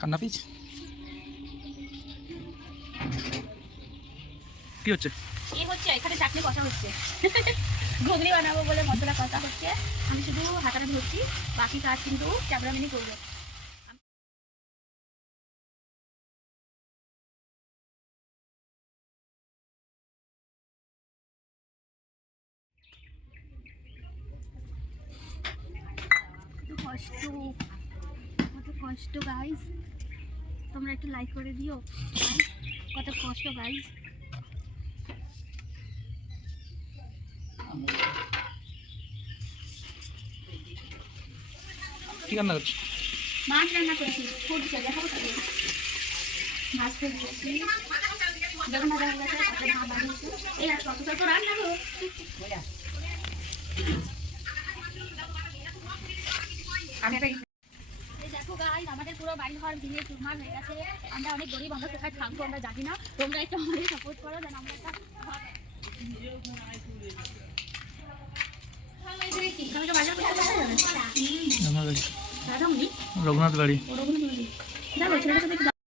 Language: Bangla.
কান্না পিচ কি হচ্ছে? এখানে চাটনি কষা হচ্ছে। ঘুগনি বানাবো বলে মশলা কষা হচ্ছে। আমি শুধু হাতাটা ধরছি, বাকি কাজ কিন্তু ক্যামেরাম্যানই করবে। কত কষ্ট গাইস, তোমরা একটু লাইক করে দিও। কত কষ্ট গাইস। কি রান্না করছিস? মাছ রান্না করেছি, ফুটছে দেখাবো তো। মাছ ফুটছি, যখন ভাজা হয়ে গেছে তারপরে ভাত বানিয়েছি। এই আর কত স্বল্প রান্না গো। দেখো গাইস, আমাদের পুরো বাড়ি ঘর ভেঙে চুরমার হয়ে গেছে। আমরা অনেক গরিব, আমরা কোথায় থাকবো আমরা জানি না। তোমরা একটু আমাদের সাপোর্ট করো যেন আমরা একটা রঘুনাথ বাড়ি। দেখো ছেলেটার সাথে